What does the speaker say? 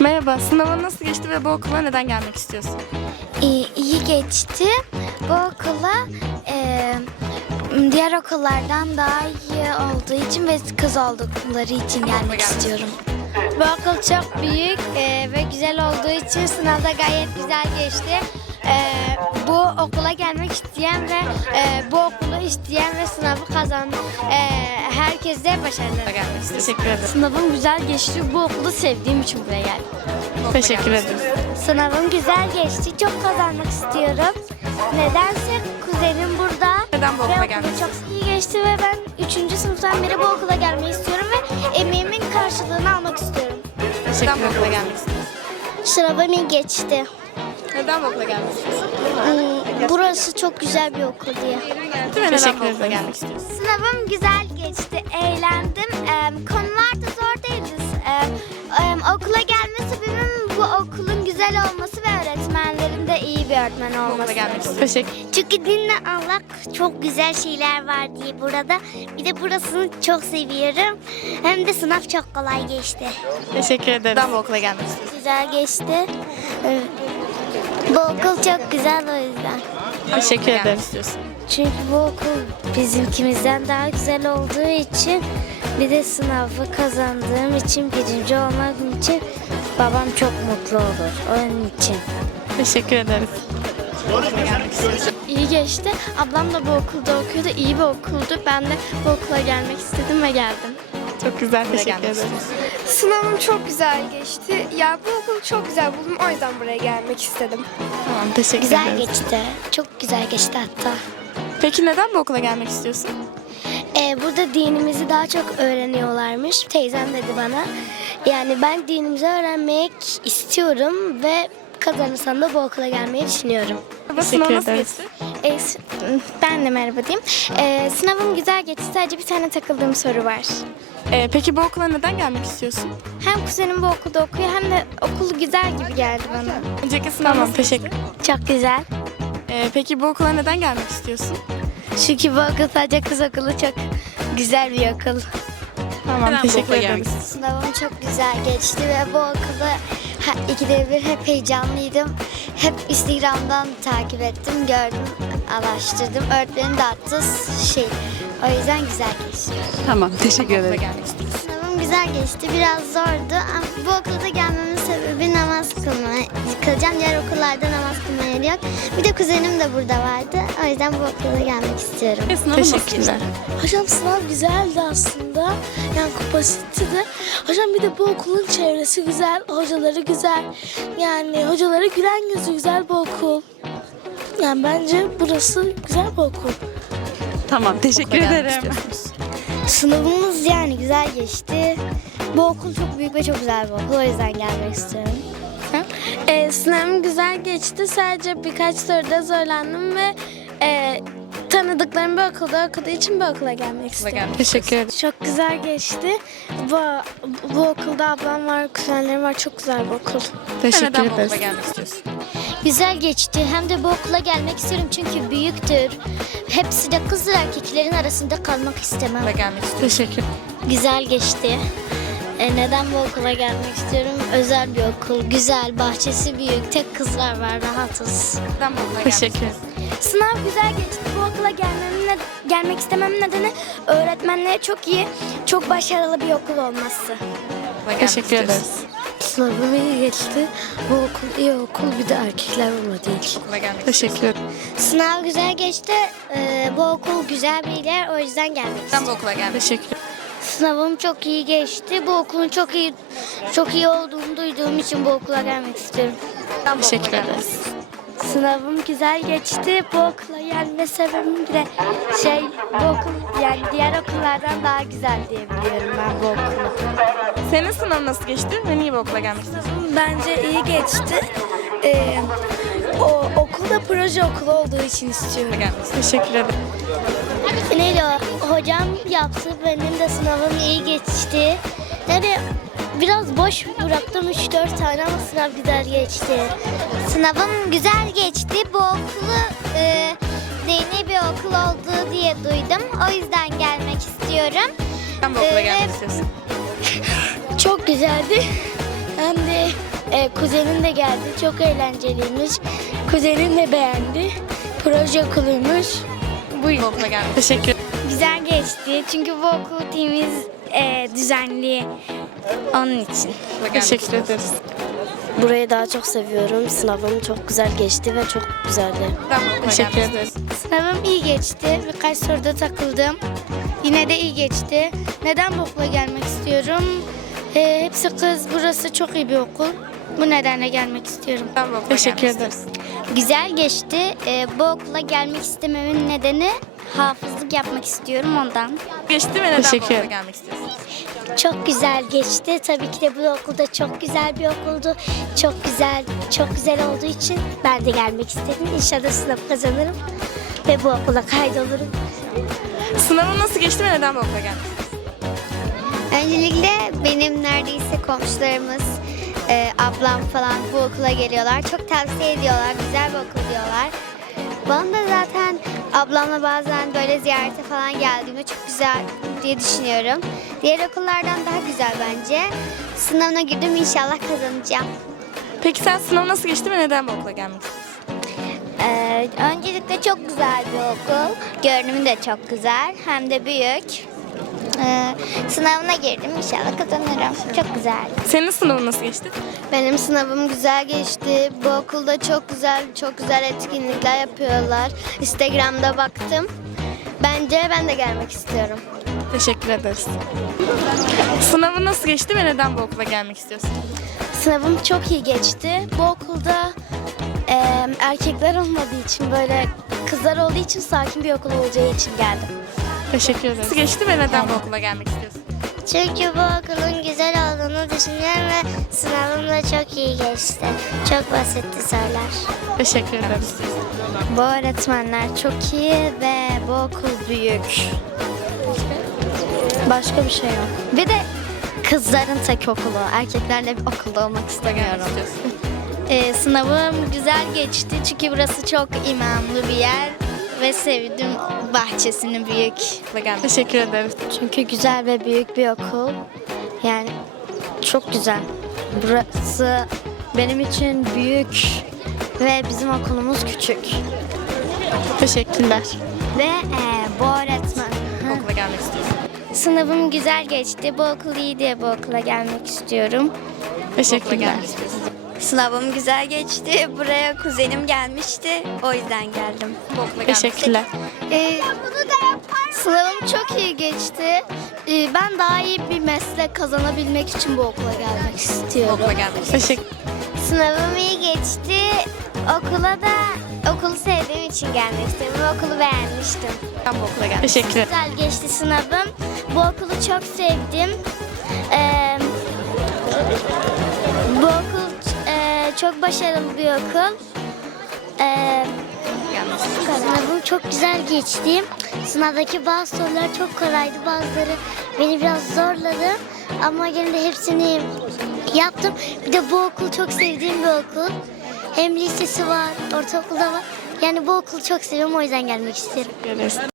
Merhaba, sınavın nasıl geçti ve bu okula neden gelmek istiyorsun? İyi, iyi geçti. Bu okula e, diğer okullardan daha iyi olduğu için ve kız oldukları için gelmek istiyorum. Bu okul çok büyük e, ve güzel olduğu için sınavda gayet güzel geçti. E, bu okula gelmek isteyen ve e, bu okulu isteyen ve sınavı kazanan e, herkese başarılar. İstiyorum. Teşekkür ederim. Sınavım güzel geçti. Bu okulu sevdiğim için buraya geldim. Teşekkür ederim. Sınavım güzel geçti. Çok kazanmak istiyorum. Nedense kuzenim burada. Neden bu Ve okula okulu gelmek çok iyi geçti ve ben 3. sınıftan beri bu okula gelmeyi istiyorum ve emeğimin karşılığını almak istiyorum. Neden bu okula gelmek istiyorsun? Sınavım iyi geçti. Neden bu okula gelmek istiyorsun? Hmm, Burası çok güzel bir okul diye. Değil mi? Neden bu okula gelmek istiyorsun? Sınavım güzel geçti. Eğlendim. Ee, konular da zor değildi. Ee, e, okula gelme sebebim bu okulun güzel olması ve öğretmenlerin de iyi bir öğretmen Bu okula olması. gelmek istiyorsun. Teşekkür Çünkü dinle Allah çok güzel şeyler var diye burada. Bir de burasını çok seviyorum. Hem de sınav çok kolay geçti. Teşekkür ederim. Neden bu okula gelmek istiyorsun? Güzel geçti. Ee, Bu okul çok güzel o yüzden. Teşekkür ederim. istiyorsun. Çünkü bu okul bizimkimizden daha güzel olduğu için bir de sınavı kazandığım için birinci olmak için babam çok mutlu olur. Onun için. Teşekkür ederiz. İyi geçti. Ablam da bu okulda okuyordu. İyi bir okuldu. Ben de bu okula gelmek istedim ve geldim. Çok güzel. Teşekkür ederiz. Sınavım çok güzel geçti. Ya bu okulu çok güzel buldum. O yüzden buraya gelmek istedim. Tamam, teşekkür Güzel ederiz. geçti. Çok güzel geçti hatta. Peki neden bu okula gelmek istiyorsun? Ee, burada dinimizi daha çok öğreniyorlarmış. Teyzem dedi bana. Yani ben dinimizi öğrenmek istiyorum ve kazanırsam da bu okula gelmeyi düşünüyorum. Bu sınav nasıl ederiz. geçti? S- ben de merhaba diyeyim. Ee, sınavım güzel geçti. Sadece bir tane takıldığım soru var. Ee, peki bu okula neden gelmek istiyorsun? Hem kuzenim bu okulda okuyor hem de okul güzel gibi geldi bana. Önceki sınav Tamam, teşekkür-? Çok güzel. Ee, peki bu okula neden gelmek istiyorsun? Çünkü bu okul sadece kız okulu çok güzel bir okul. Tamam, bu teşekkür ederiz. Sınavım çok güzel geçti ve bu okulda ikide bir hep heyecanlıydım. Hep Instagram'dan takip ettim, gördüm, araştırdım. Öğretmenim de attı şey. O yüzden güzel geçti. Tamam teşekkür ederim. Sınavım güzel geçti. Biraz zordu ama bu okulda namaz kılmaya. Kılacağım. Diğer okullarda namaz kılmaya yer yok. Bir de kuzenim de burada vardı. O yüzden bu okula gelmek istiyorum. Nasıl Teşekkürler. Hocam sınav güzeldi aslında. Yani kapasitede. Hocam bir de bu okulun çevresi güzel, hocaları güzel. Yani hocaları gülen yüzü güzel bu okul. Yani bence burası güzel bir okul. Tamam teşekkür Okula ederim. Sınavımız yani güzel geçti. Bu okul çok büyük ve çok güzel bir okul. O yüzden gelmek istiyorum. Sınavım güzel geçti. Sadece birkaç soruda zorlandım ve e, tanıdıklarım bir okulda okuduğu için bu okula gelmek gelmek Teşekkür ederim. Çok güzel geçti. Bu, bu okulda ablam var, kuzenlerim var. Çok güzel bir okul. Teşekkür Neden bu ederiz. okula gelmek istiyorsun? Güzel geçti. Hem de bu okula gelmek istiyorum çünkü büyüktür. Hepsi de kız ve erkeklerin arasında kalmak istemem. Okula gelmek istiyorsun. Teşekkür Güzel geçti. E, neden bu okula gelmek istiyorum? Özel bir okul, güzel, bahçesi büyük, tek kızlar var, rahatız. Neden bu okula Teşekkür? Sınav güzel geçti. Bu okula gelmemin ne- gelmek istememin nedeni öğretmenleri çok iyi, çok başarılı bir okul olması. Teşekkür ederiz. Sınavım iyi geçti. Bu okul iyi okul bir de erkekler olmadığı için. Okula gelmek Teşekkür ederim. Sınav güzel geçti. E, bu okul güzel bir yer, o yüzden gelmek Neden bu okula gelmek Teşekkür Sınavım çok iyi geçti. Bu okulun çok iyi çok iyi olduğunu duyduğum için bu okula gelmek istiyorum. Teşekkür ederiz. Sınavım güzel geçti. Bu okula gelme sebebim de şey bu okul yani diğer okullardan daha güzel diye biliyorum ben bu okulu. Senin sınavın nasıl geçti ve niye bu okula gelmek istiyorsun? Bence iyi geçti. Ee, o okulda proje okulu olduğu için istiyorum. Teşekkür ederim. Neydi o? Hocam yaptı. Benim de sınavım iyi geçti. Yani biraz boş bıraktım 3-4 tane ama sınav güzel geçti. Sınavım güzel geçti. Bu okulu e, dini bir okul olduğu diye duydum. O yüzden gelmek istiyorum. Neden bu okula Ee, gelmek istiyorsun? Çok güzeldi. Hem de e, kuzenim de geldi. Çok eğlenceliymiş. Kuzenim de beğendi. Proje okuluymuş. Bu okula gelmek. Teşekkür. Güzel geçti çünkü bu okul temiz, e, düzenli. Onun için. Teşekkür ederiz. Burayı daha çok seviyorum. Sınavım çok güzel geçti ve çok güzeldi. Okula Teşekkür ederiz. Sınavım iyi geçti. Birkaç soruda takıldım. Yine de iyi geçti. Neden bu okula gelmek istiyorum? E, hepsi kız. Burası çok iyi bir okul. Bu nedenle gelmek istiyorum. Bu okula Teşekkür ederiz. Güzel geçti. Ee, bu okula gelmek istememin nedeni hafızlık yapmak istiyorum ondan. Geçti mi neden bu Teşekkür okula ederim. gelmek istiyorsunuz? Çok güzel geçti. Tabii ki de bu okulda çok güzel bir okuldu. Çok güzel, çok güzel olduğu için ben de gelmek istedim. İnşallah sınav kazanırım ve bu okula kaydolurum. Sınavın nasıl geçti ve neden bu okula gelmek Öncelikle benim neredeyse komşularımız, e, ablam falan bu okula geliyorlar. Çok tavsiye ediyorlar, güzel bir okul diyorlar. Bana da zaten ablamla bazen böyle ziyarete falan geldiğimde çok güzel diye düşünüyorum. Diğer okullardan daha güzel bence. Sınavına girdim inşallah kazanacağım. Peki sen sınav nasıl geçti ve neden bu okula gelmek? Ee, öncelikle çok güzel bir okul. Görünümü de çok güzel. Hem de büyük. Ee, sınavına girdim. İnşallah kazanırım. Çok güzel. Senin sınavın nasıl geçti? Benim sınavım güzel geçti. Bu okulda çok güzel, çok güzel etkinlikler yapıyorlar. Instagram'da baktım. Bence ben de gelmek istiyorum. Teşekkür ederiz. Sınavın nasıl geçti ve neden bu okula gelmek istiyorsun? Sınavım çok iyi geçti. Bu okulda e, erkekler olmadığı için böyle kızlar olduğu için sakin bir okul olacağı için geldim. Teşekkür ederiz. Nasıl geçti ve neden bu okula gelmek istiyorsun? Çünkü bu okulun güzel olduğunu düşünüyorum ve sınavım da çok iyi geçti. Çok basitti sorular. Teşekkür ederiz. Bu öğretmenler çok iyi ve bu okul büyük. Başka bir şey yok. Bir de kızların tek okulu. Erkeklerle bir okulda olmak istemiyorum. Ee, sınavım güzel geçti çünkü burası çok imamlı bir yer ve sevdim bahçesini büyük. Okula gelmek. Teşekkür ederiz. Çünkü güzel ve büyük bir okul. Yani çok güzel. Burası benim için büyük ve bizim okulumuz küçük. Teşekkürler. Ve e, bu öğretmen. Okula gelmek istiyorsun. Sınavım güzel geçti. Bu okul iyi diye bu okula gelmek istiyorum. Teşekkürler. Sınavım güzel geçti. Buraya kuzenim gelmişti. O yüzden geldim. Teşekkürler. Ee, sınavım çok iyi geçti. Ee, ben daha iyi bir meslek kazanabilmek için bu okula gelmek Bu istiyorum. okula gelmek istiyorsun. Teşekkür Sınavım iyi geçti. Okula da okulu sevdiğim için gelmek istedim. Bu okulu beğenmiştim. Ben bu okula gelmek Teşekkür ederim. Güzel geçti sınavım. Bu okulu çok sevdim. Ee, bu okul çok başarılı bir okul. Ee, sınavım çok güzel geçti. Sınavdaki bazı sorular çok kolaydı. Bazıları beni biraz zorladı. Ama gene de hepsini yaptım. Bir de bu okul çok sevdiğim bir okul. Hem lisesi var, ortaokulda var. Yani bu okulu çok seviyorum o yüzden gelmek isterim.